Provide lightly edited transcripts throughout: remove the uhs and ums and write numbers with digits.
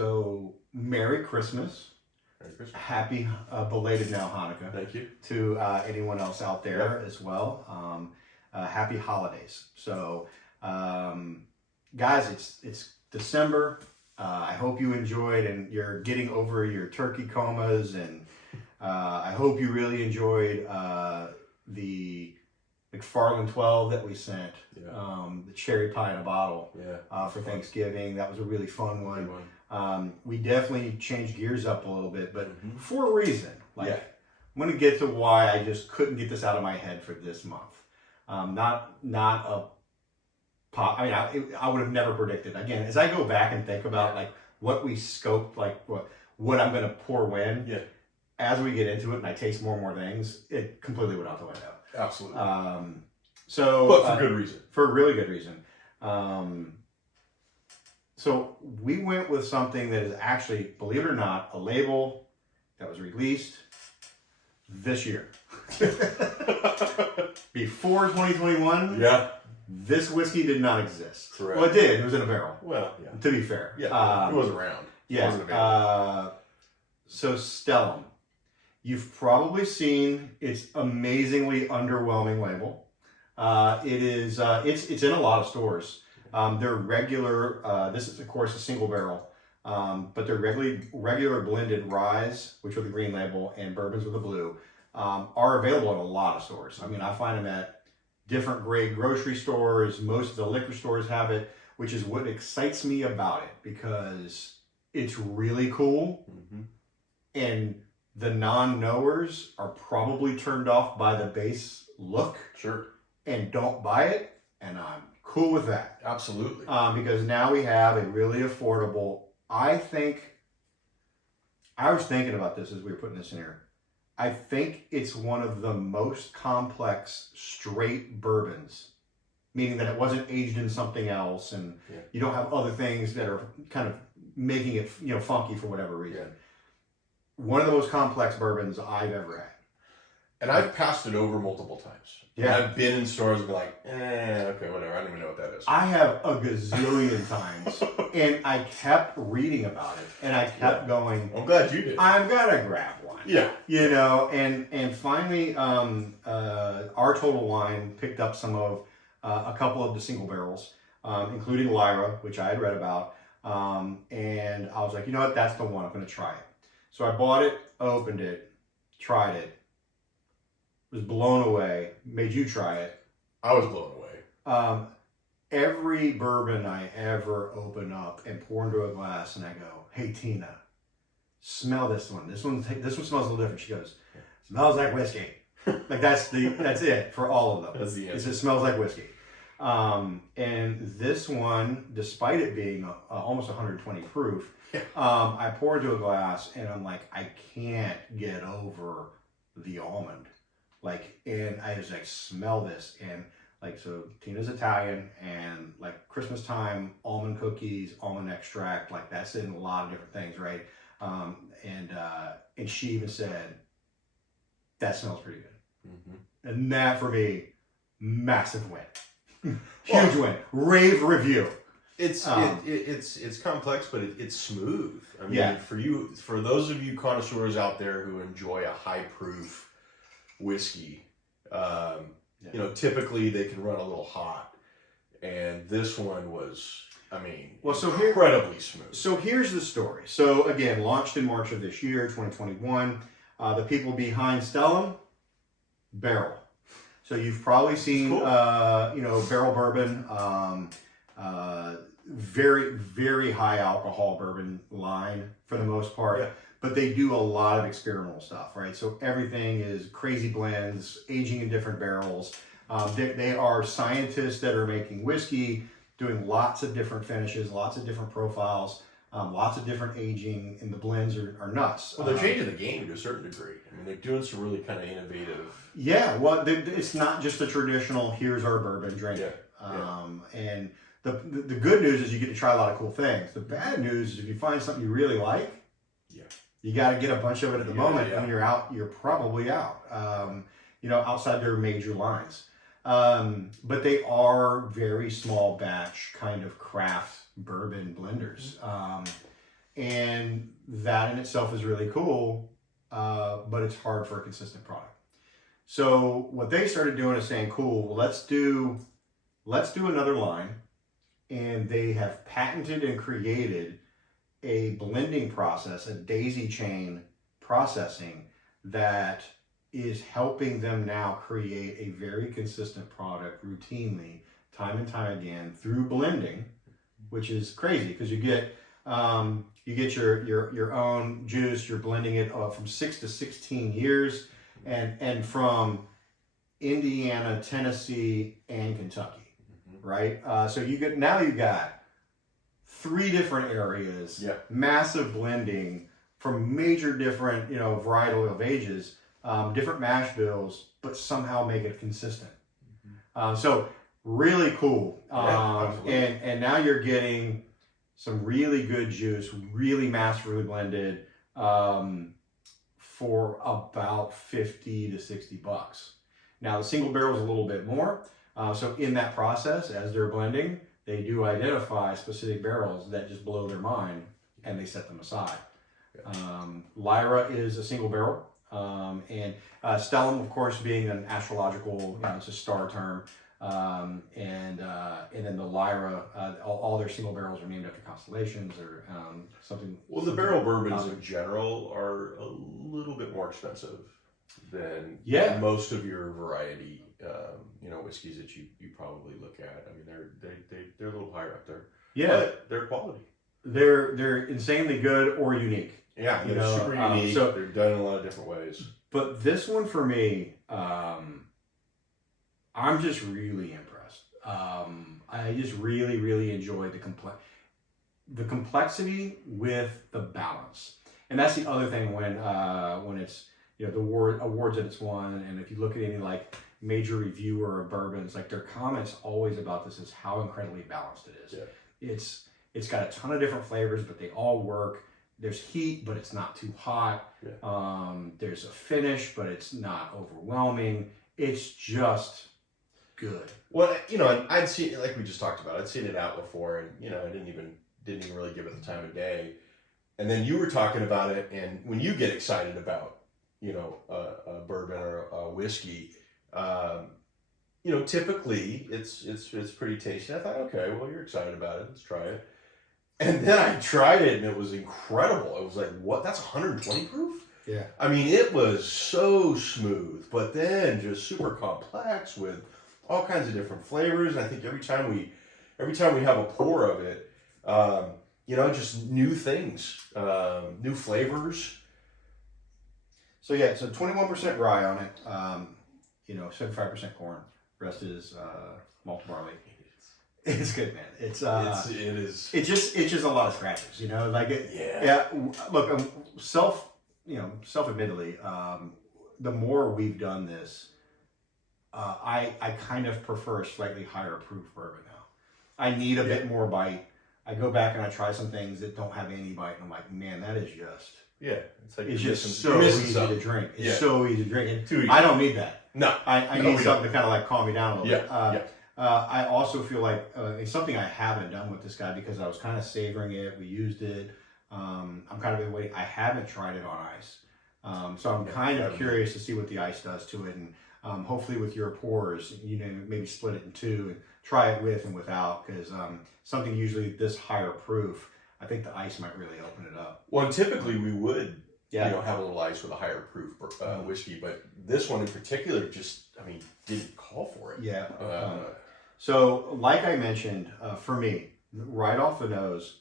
So, Merry Christmas. Merry Christmas. Happy belated now Hanukkah. Thank you. To anyone else out there as well. Happy holidays. So, guys, it's December. I hope you enjoyed and you're getting over your turkey comas, and I hope you really enjoyed the McFarland 12 that we sent, the cherry pie in a bottle for Thanksgiving. That was a really fun one. We definitely changed gears up a little bit, but for a reason. I'm going to get to why I just couldn't get this out of my head for this month. Not a pop. I mean, I would have never predicted. Again, as I go back and think about like what we scoped, like what I'm going to pour when. Yeah. As we get into it and I taste more and more things, it completely went out the window. Absolutely. But for good reason. For a really good reason. So we went with something that is actually, believe it or not, a label that was released this year. Before 2021, this whiskey did not exist. Correct. Well, it did. It was in a barrel. Well, yeah. To be fair. Yeah, it was around. Yeah. So Stellum. You've probably seen its amazingly underwhelming label. It is. It's in a lot of stores. They're regular. This is of course a single barrel, but they're regular blended ryes, which are the green label, and bourbons with the blue, are available in a lot of stores. I mean, I find them at different grade grocery stores. Most of the liquor stores have it, which is what excites me about it because it's really cool, and the non-knowers are probably turned off by the base look. Sure. And don't buy it, and I'm cool with that. Absolutely. Because now we have a really affordable, I was thinking about this as we were putting this in here. I think it's one of the most complex straight bourbons, meaning that it wasn't aged in something else, and you don't have other things that are kind of making it, funky for whatever reason. One of the most complex bourbons I've ever had. And I've passed it over multiple times. Yeah. And I've been in stores and be like, okay, whatever. I don't even know what that is. I have a gazillion times. And I kept reading about it. And I kept going. I'm glad you did. I'm going to grab one. Yeah. And finally, our Total Wine picked up some of, a couple of the single barrels, including Lyra, which I had read about. And I was like, you know what? That's the one. I'm going to try it. So I bought it, opened it, tried it, was blown away, made you try it. I was blown away. Every bourbon I ever open up and pour into a glass and I go, hey, Tina, smell this one. This one smells a little different. She goes, smells like whiskey. Like that's it for all of them. That's the answer. It smells like whiskey. And this one, despite it being almost 120 proof, I pour into a glass and I'm like, I can't get over the almond. And I was like, smell this. And so Tina's Italian, and Christmas time, almond cookies, almond extract, that's in a lot of different things, right? And she even said, that smells pretty good. And that for me, massive win. Huge win. Rave review. It's complex, but it's smooth. I mean, for those of you connoisseurs out there who enjoy a high proof whiskey, typically they can run a little hot, and this one was, incredibly smooth. So here's the story. So again, launched in March of this year, 2021. The people behind Stellum, Barrel. So you've probably seen, Barrel bourbon, very, very high alcohol bourbon line for the most part, but they do a lot of experimental stuff, right? So everything is crazy blends, aging in different barrels. They are scientists that are making whiskey, doing lots of different finishes, lots of different profiles, lots of different aging, and the blends are nuts. Well, they're changing the game to a certain degree. I mean, they're doing some really kind of innovative. Yeah, well, it's not just a traditional, here's our bourbon, drink it. And the good news is you get to try a lot of cool things. The bad news is if you find something you really like, you got to get a bunch of it at the moment. When you're out, you're probably out, outside their major lines. But they are very small batch kind of craft bourbon blenders. And that in itself is really cool, but it's hard for a consistent product. So what they started doing is saying, cool, well, let's do another line. And they have patented and created a blending process, a daisy chain processing that is helping them now create a very consistent product routinely, time and time again, through blending, which is crazy because you get your own juice. You're blending it from 6 to 16 years, and from Indiana, Tennessee, and Kentucky. Right, so you've got 3 different areas, massive blending from major different varietal of ages, different mash bills, but somehow make it consistent. So really cool, and now you're getting some really good juice, really masterfully blended, for about $50 to $60. Now the single barrel is a little bit more. So in that process, as they're blending, they do identify specific barrels that just blow their mind, and they set them aside. Lyra is a single barrel, and Stellum, of course, being an astrological, it's a star term, and then the Lyra, all their single barrels are named after constellations or something. Well, the barrel bourbons in general are a little bit more expensive than most of your variety. Whiskeys that you probably look at. I mean, they're a little higher up there. Yeah, but they're quality. They're insanely good or unique. Yeah, they're super unique. So they're done in a lot of different ways. But this one for me, I'm just really impressed. I just really enjoyed the complexity with the balance, and that's the other thing when it's the awards that it's won, and if you look at any like major reviewer of bourbons, like their comments always about this is how incredibly balanced it is. Yeah. It's got a ton of different flavors, but they all work. There's heat, but it's not too hot. Yeah. There's a finish, but it's not overwhelming. It's just good. Well, I'd seen, like we just talked about, I'd seen it out before, and I didn't even really give it the time of day. And then you were talking about it, and when you get excited about a bourbon or a whiskey, typically it's pretty tasty. I thought, okay, well, you're excited about it, let's try it. And then I tried it, and it was incredible. I was like, what? That's 120 proof? Yeah. I mean, it was so smooth, but then just super complex with all kinds of different flavors. And I think every time we have a pour of it, just new things, new flavors. So 21% rye on it. 75% corn. The rest is malt barley. It's good, man. It is. It's just a lot of scratches. Look, self-admittedly, the more we've done this, I kind of prefer a slightly higher proof bourbon now. I need a bit more bite. I go back and I try some things that don't have any bite, and I'm like, man, that is just. Yeah, it's just so easy to drink. It's so easy to drink. And I don't need that. No, I need something to kind of like calm me down a little bit. I also feel like it's something I haven't done with this guy because I was kind of savoring it. We used it. I'm kind of waiting. I haven't tried it on ice, so I'm kind of curious to see what the ice does to it, and hopefully with your pours, maybe split it in two and try it with and without, because something usually this higher proof, I think the ice might really open it up. Well, and typically we would, have a little ice with a higher proof whiskey, but this one in particular didn't call for it. Yeah. So, like I mentioned, for me, right off the nose,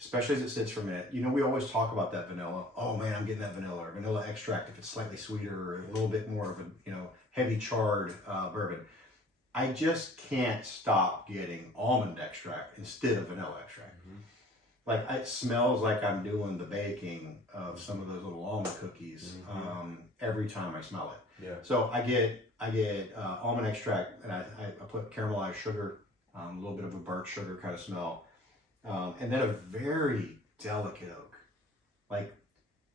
especially as it sits for a minute, we always talk about that vanilla. Oh man, I'm getting that vanilla extract if it's slightly sweeter or a little bit more of a, heavy charred bourbon. I just can't stop getting almond extract instead of vanilla extract. Mm-hmm. Like it smells like I'm doing the baking of some of those little almond cookies every time I smell it. Yeah. So I get almond extract, and I put caramelized sugar, a little bit of a burnt sugar kind of smell, and then a very delicate oak. Like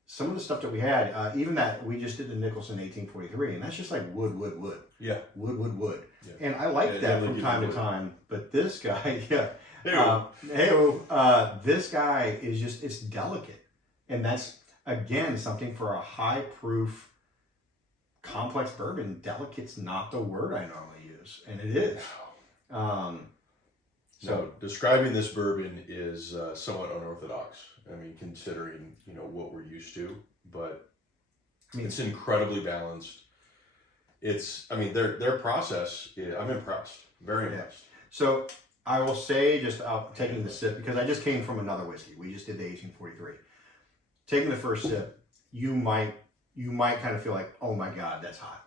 some of the stuff that we had, even that we just did the Nicholson 1843, and that's just like wood. Yeah. Wood. Yeah. And I like that from time to time, but this guy, This guy is just, it's delicate. And that's, again, something for a high proof, complex bourbon. Delicate's not the word I normally use, and it is. So describing this bourbon is somewhat unorthodox. I mean, considering, what we're used to, but it's incredibly balanced. Their process, I'm impressed. Very impressed. So I will say, just taking the sip, because I just came from another whiskey. We just did the 1843. Taking the first sip, you might kind of feel like, oh my God, that's hot.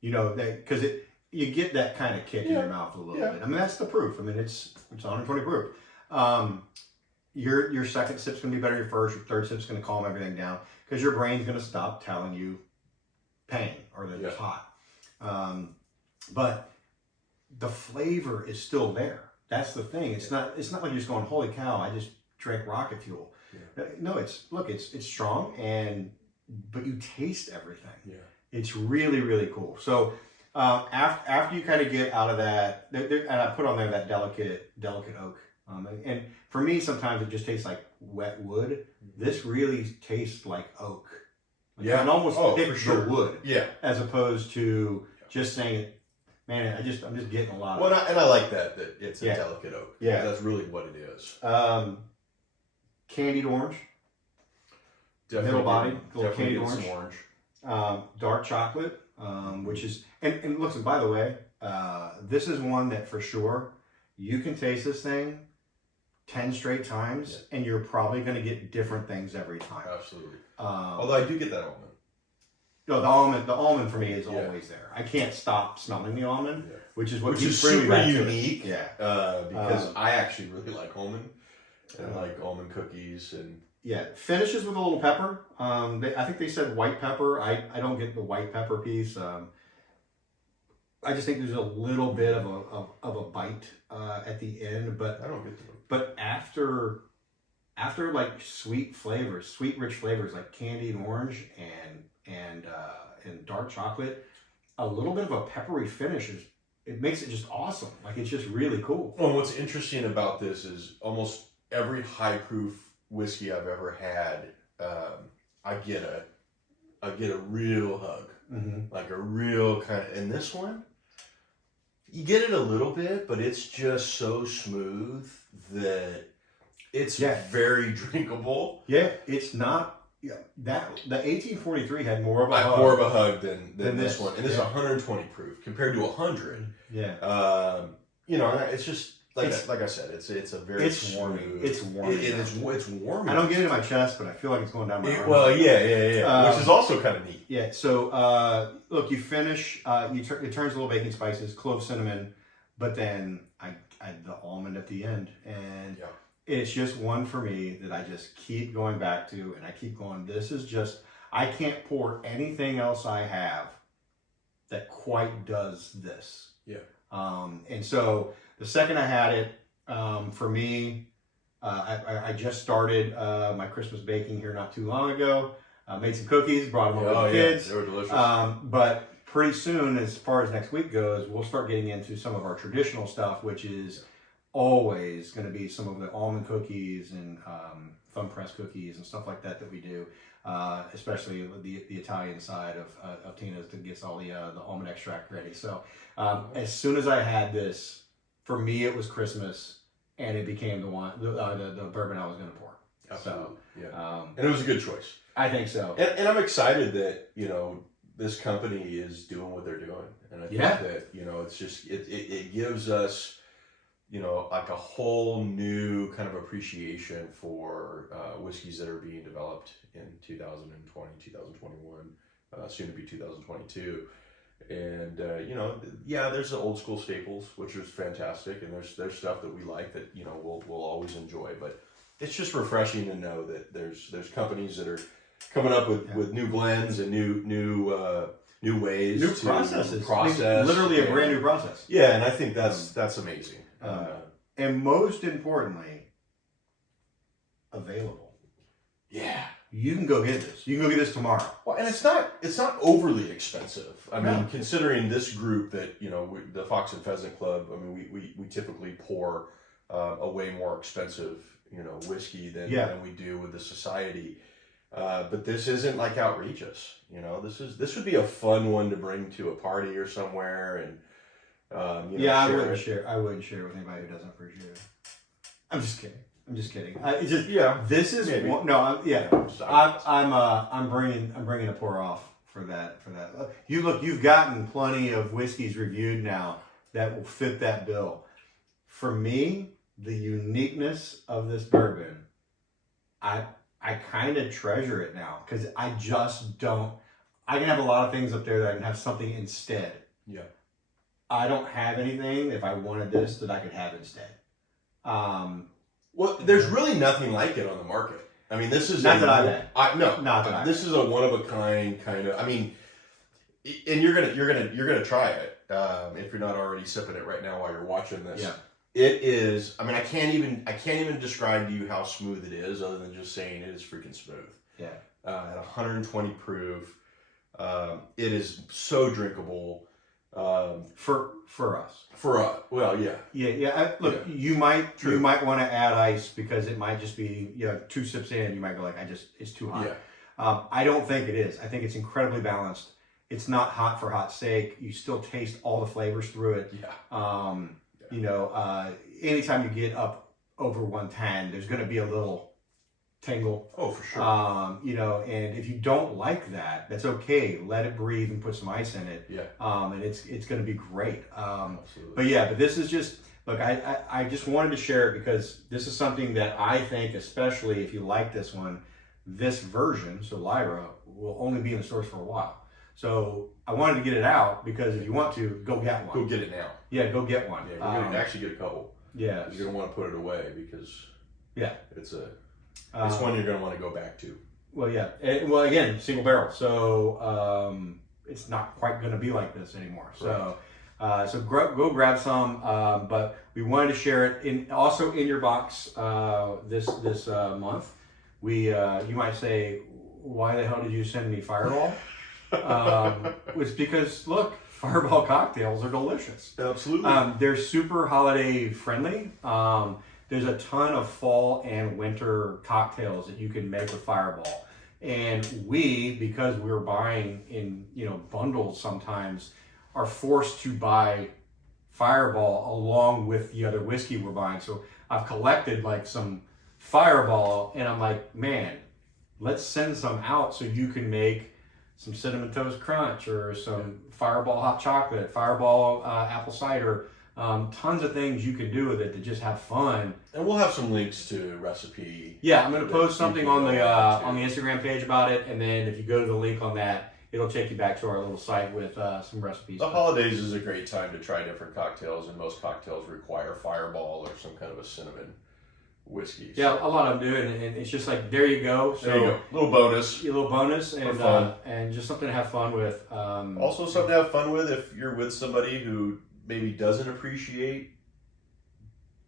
Because you get that kind of kick in your mouth a little bit. I mean, that's the proof. I mean, it's 120 proof. Your second sip's going to be better than your first. Your third sip's going to calm everything down because your brain's going to stop telling you pain or that it's hot. But the flavor is still there. That's the thing. It's not like you're just going, holy cow, I just drank rocket fuel. Yeah. No, it's strong, but you taste everything. Yeah. It's really, really cool. So after you kind of get out of that, and I put on there that delicate oak. And for me, sometimes it just tastes like wet wood. This really tastes like oak. And almost picks the wood. Yeah. As opposed to just saying, man, I'm just getting a lot of it. And I like that it's a delicate oak. Yeah. That's really what it is. Candied orange. Definitely middle body. Little candied orange. Dark chocolate, which is, and listen, by the way, this is one that for sure you can taste this thing 10 straight times and you're probably going to get different things every time. Absolutely. Although I do get that almond. No, the almond for me is always there. I can't stop smelling the almond, which is super unique. Yeah. Because I actually really like almond. And I like almond cookies and finishes with a little pepper. I think they said white pepper. I don't get the white pepper piece. I just think there's a little bit of a bite at the end, but I don't get the. But after like sweet rich flavors like candied orange and dark chocolate, a little bit of a peppery finish it makes it just awesome. Like it's just really cool. Well, what's interesting about this is almost every high proof whiskey I've ever had, I get a real hug, like a real kind of. And this one, you get it a little bit, but it's just so smooth that it's very drinkable. Yeah, it's not. Yeah, the 1843 had more of a hug than this one, and this is 120 proof compared to 100. Yeah, it's just. Like I said, it's a very warming. It's warming. It's warming. I don't get it in my chest, but I feel like it's going down my arm. Well, yeah. Which is also kind of neat. Yeah. So look, you finish. It turns a little baking spices, clove, cinnamon, but then I the almond at the end, and it's just one for me that I just keep going back to, and I keep going. This is just I can't pour anything else I have that quite does this. Yeah. And so. The second I had it, for me, I just started my Christmas baking here not too long ago. Made some cookies, brought them over to the kids. They were delicious. But pretty soon, as far as next week goes, we'll start getting into some of our traditional stuff, which is always going to be some of the almond cookies and thumb press cookies and stuff like that we do, especially the Italian side of Tina's that gets all the almond extract ready. So as soon as I had this, for me, it was Christmas, and it became the bourbon I was going to pour. Absolutely. And it was a good choice. I think so. And I'm excited that, this company is doing what they're doing. And I think that, it's just, it gives us, like a whole new kind of appreciation for whiskeys that are being developed in 2020, 2021, soon to be 2022. And there's the old school staples, which is fantastic, and there's stuff that we like that we'll always enjoy. But it's just refreshing to know that there's companies that are coming up with new blends and new ways, new processes, literally a brand new process. Yeah, and I think that's amazing. And most importantly, available. Yeah. You can go get this. You can go get this tomorrow. Well, and it's not overly expensive. I mean, considering this group that the Fox and Pheasant Club. I mean, we typically pour a way more expensive, whiskey than we do with the society. But this isn't like outrageous. This would be a fun one to bring to a party or somewhere, and I wouldn't share. I wouldn't share it with anybody who doesn't appreciate it. I'm just kidding. It's just This is one, no. I'm bringing a pour off for that. You've gotten plenty of whiskeys reviewed now that will fit that bill. For me, the uniqueness of this bourbon, I kind of treasure it now because I just don't. I can have a lot of things up there that I can have something instead. Yeah. I don't have anything if I wanted this that I could have instead. Well, there's really nothing like it on the market. I mean, this is not that I've had. Not that this is a one of a kind kind of. I mean, and you're gonna try it if you're not already sipping it right now while you're watching this. Yeah. It is. I mean, I can't even describe to you how smooth it is, other than just saying it is freaking smooth. Yeah. At 120 proof, it is so drinkable. For us. Well, yeah. Yeah. Look, you might want to add ice because it might just be 2 sips in, you might go like, it's too hot. Yeah. I don't think it is. I think it's incredibly balanced. It's not hot for hot's sake. You still taste all the flavors through it. Yeah. Anytime you get up over 110, there's going to be a little tingle. Oh, for sure. And if you don't like that, that's okay. Let it breathe and put some ice in it. Yeah. And it's going to be great. Absolutely. But this is just, look, I just wanted to share it because this is something that I think, especially if you like this one, this version, so Lyra, will only be in the stores for a while. So I wanted to get it out because if you want to, go get one. Go get it now. Yeah, go get one. Yeah, you're going to actually get a couple. Yeah. You're going to want to put it away because it's one you're going to want to go back to. Well, yeah. Again, single barrel. So it's not quite going to be like this anymore. So go grab some. But we wanted to share it also in your box this month. You might say, why the hell did you send me Fireball? It's because, look, Fireball cocktails are delicious. Absolutely. They're super holiday friendly. There's a ton of fall and winter cocktails that you can make with Fireball. And because we're buying in, bundles sometimes, are forced to buy Fireball along with the other whiskey we're buying. So I've collected like some Fireball and I'm like, man, let's send some out so you can make some Cinnamon Toast Crunch or some Fireball hot chocolate, Fireball apple cider, tons of things you can do with it to just have fun. And we'll have some links to recipe. Yeah, I'm going to post something on the Instagram page about it, and then if you go to the link on that, it'll take you back to our little site with some recipes. The holidays is a great time to try different cocktails, and most cocktails require Fireball or some kind of a cinnamon whiskey. Yeah, a lot of them do, and it's just like, there you go. So, there you go. Little bonus. A little bonus, and just something to have fun with. Also something to have fun with if you're with somebody who maybe doesn't appreciate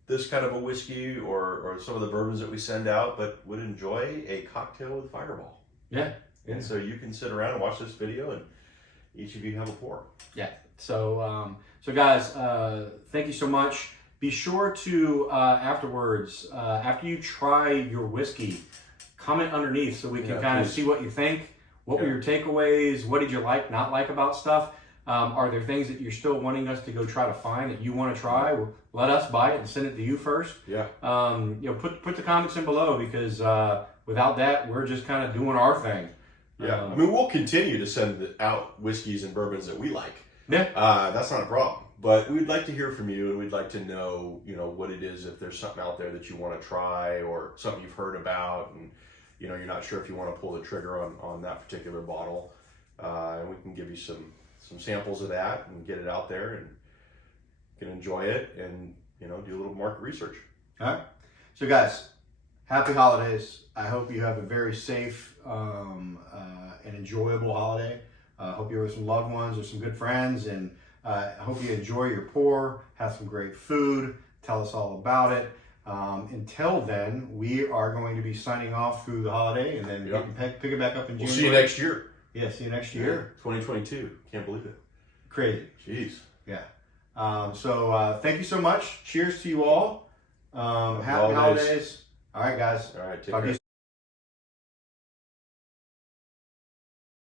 this kind of a whiskey or some of the bourbons that we send out, but would enjoy a cocktail with Fireball. Yeah. And so you can sit around and watch this video, and each of you have a pour. Yeah. So guys, thank you so much. Be sure to, afterwards, after you try your whiskey, comment underneath so we can kind of see what you think. What were your takeaways? What did you like, not like about stuff? Are there things that you're still wanting us to go try to find that you want to try? Well, let us buy it and send it to you first. Yeah. Put the comments in below because without that, we're just kind of doing our thing. Yeah. I mean, we'll continue to send out whiskeys and bourbons that we like. Yeah. That's not a problem. But we'd like to hear from you, and we'd like to know, what it is, if there's something out there that you want to try or something you've heard about, and, you're not sure if you want to pull the trigger on that particular bottle. And we can give you some samples of that and get it out there, and you can enjoy it and, do a little market research. All right. So, guys, happy holidays. I hope you have a very safe and enjoyable holiday. I hope you're with some loved ones or some good friends, and I hope you enjoy your pour, have some great food, tell us all about it. Until then, we are going to be signing off through the holiday and then pick it back up in January. We'll see you next year. Yeah, see you next year. 2022. Can't believe it. Crazy. Jeez. Yeah. So thank you so much. Cheers to you all. Happy holidays. holidays. All right, guys. All right, take Talk to care. you